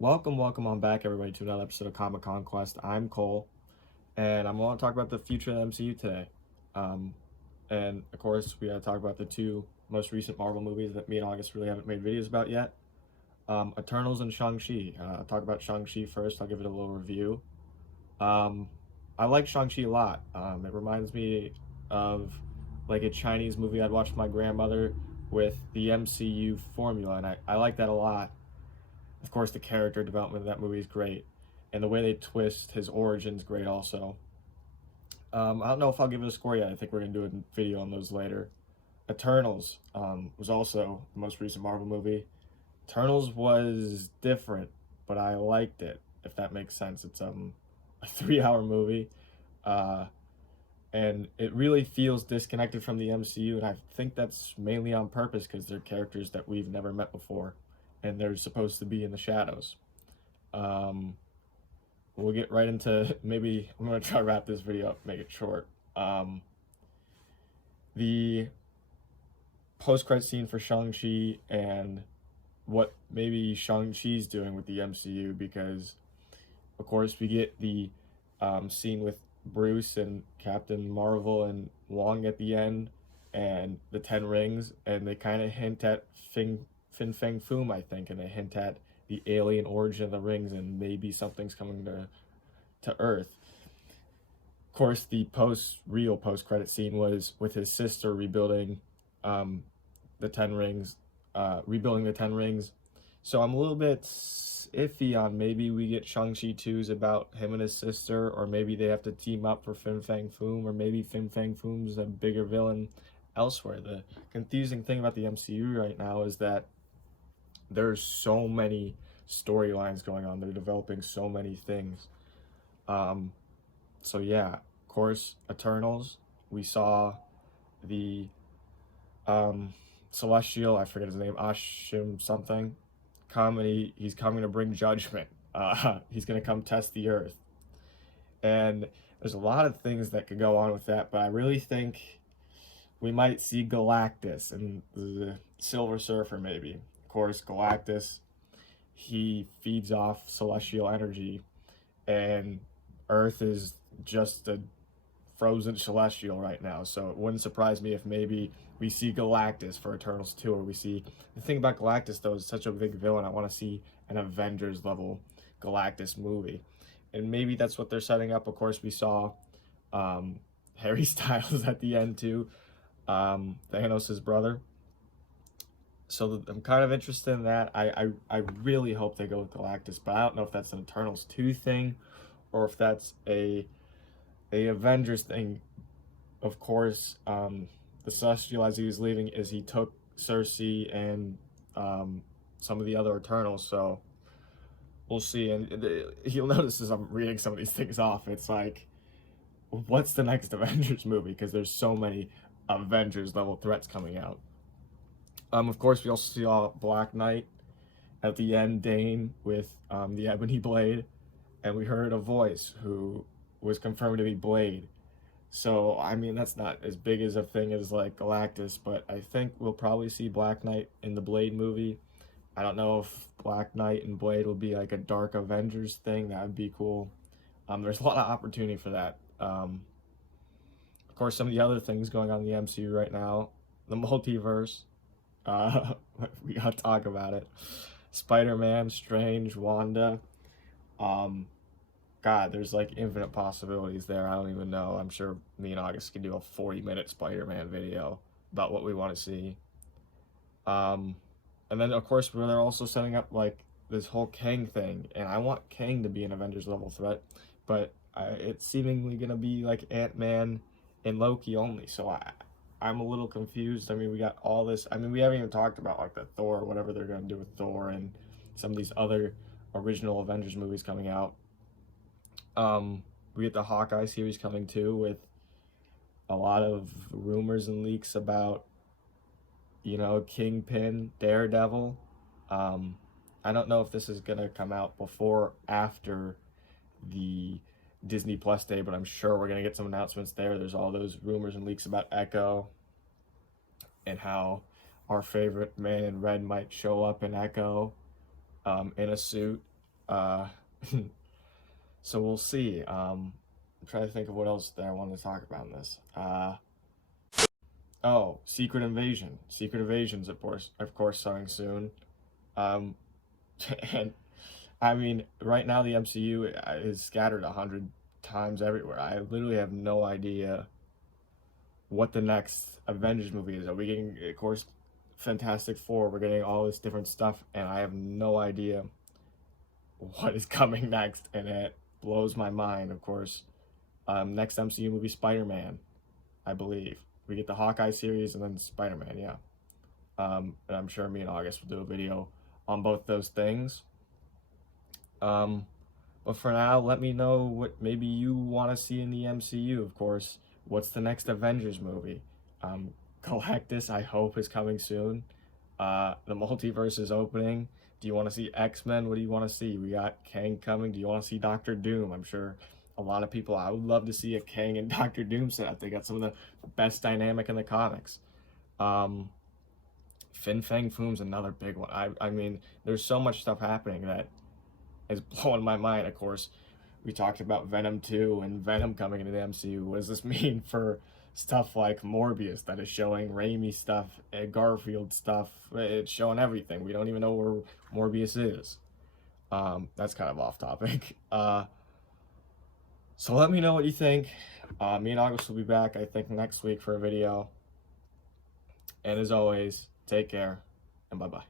Welcome on back, everybody, to another episode of Comic Conquest. I'm Cole, and I'm going to talk about the future of the MCU today. Um, and of course, we got to talk about the two most recent Marvel movies that me and August really haven't made videos about yet. Eternals and Shang-Chi. I'll talk about Shang-Chi first. I'll give it a little review. Um, I like Shang-Chi a lot. It reminds me of like a Chinese movie I'd watch with my grandmother with the MCU formula, and I like that a lot. Of course, the character development of that movie is great, and the way they twist his origins great also. I don't know if I'll give it a score yet. I think we're gonna do a video on those later. Eternals was also the most recent Marvel movie. Eternals was different, but I liked it. If that makes sense, it's a 3 hour movie, uh, and it really feels disconnected from the MCU, and I think that's mainly on purpose because they're characters that we've never met before, and they're supposed to be in the shadows. Um, we'll get right into maybe I'm gonna try to wrap this video up, make it short. The post-credit scene for Shang-Chi and what maybe Shang-Chi's doing with the MCU, because of course we get the scene with Bruce and Captain Marvel and Wong at the end, and the Ten Rings, and they kind of hint at Fin Fang Foom, I think, and they hint at the alien origin of the rings, and maybe something's coming to Earth. Of course, the real post credit scene was with his sister rebuilding um, the Ten Rings, rebuilding the Ten Rings. So I'm a little bit iffy on maybe we get Shang-Chi 2's about him and his sister, or maybe they have to team up for Fin Fang Foom, or maybe Fin Fang Foom's a bigger villain elsewhere. The confusing thing about the MCU right now is that there's so many storylines going on. They're developing so many things. Um, so yeah, of course, Eternals. We saw the Celestial. I forget his name. Ashim something. Come, and he's coming to bring judgment. He's gonna come test the earth, and there's a lot of things that could go on with that. But I really think we might see Galactus and the Silver Surfer, maybe. Of course, Galactus. He feeds off celestial energy, and Earth is just a frozen celestial right now. So it wouldn't surprise me if maybe we see Galactus for Eternals 2, or we see the thing about Galactus though is such a big villain. I want to see an Avengers level Galactus movie, and maybe that's what they're setting up. Of course, we saw Harry Styles at the end too, Thanos' brother. So I'm kind of interested in that. I really hope they go with Galactus, but I don't know if that's an Eternals 2 thing or if that's a Avengers thing. Of course, the Celestial, as he was leaving, is he took Cersei and some of the other Eternals. So we'll see. And you'll notice as I'm reading some of these things off, it's like, what's the next Avengers movie? Because there's so many Avengers level threats coming out. Of course, we also saw Black Knight at the end, Dane with the Ebony Blade, and we heard a voice who was confirmed to be Blade. So, I mean, that's not as big as a thing as like Galactus, but I think we'll probably see Black Knight in the Blade movie. I don't know if Black Knight and Blade will be like a Dark Avengers thing. That would be cool. There's a lot of opportunity for that. Of course, some of the other things going on in the MCU right now, the multiverse. We gotta talk about it. Spider-Man, Strange, Wanda. Um, God, there's like infinite possibilities there. I don't even know. I'm sure me and August can do a 40-minute Spider-Man video about what we want to see. Um, and then of course they're also setting up like this whole Kang thing, and I want Kang to be an Avengers level threat, but it's seemingly gonna be like Ant-Man and Loki only. So I'm a little confused. I mean, we got all this. I mean, we haven't even talked about like the Thor, whatever they're gonna do with Thor, and some of these other original Avengers movies coming out. We get the Hawkeye series coming too, with a lot of rumors and leaks about, Kingpin, Daredevil. I don't know if this is gonna come out before or after the Disney Plus day, but I'm sure we're gonna get some announcements there. There's all those rumors and leaks about Echo and how our favorite man in red might show up in Echo in a suit. Uh, so we'll see. I'm trying to think of what else that I wanted to talk about in this. Oh, Secret Invasion. Secret Invasion's of course, starting soon. Um, and I mean, right now the MCU is scattered 100 times everywhere. I literally have no idea what the next Avengers movie is. Are we getting, of course, Fantastic Four? We're getting all this different stuff, and I have no idea what is coming next, and it blows my mind. Of course, next MCU movie, Spider-Man, I believe. We get the Hawkeye series and then Spider-Man, yeah. And I'm sure me and August will do a video on both those things. But for now, let me know what maybe you want to see in the MCU, of course. What's the next Avengers movie? Galactus, I hope, is coming soon. The multiverse is opening. Do you want to see X-Men? What do you want to see? We got Kang coming. Do you want to see Doctor Doom? I'm sure a lot of people, I would love to see a Kang and Doctor Doom set. They got some of the best dynamic in the comics. Fin Fang Foom's another big one. I mean, there's so much stuff happening that is blowing my mind. Of course, we talked about Venom 2 and Venom coming into the MCU. What does this mean for stuff like Morbius that is showing Raimi stuff, Garfield stuff? It's showing everything. We don't even know where Morbius is. That's kind of off topic. So let me know what you think. Me and August will be back, I think, next week for a video. And as always, take care and bye-bye.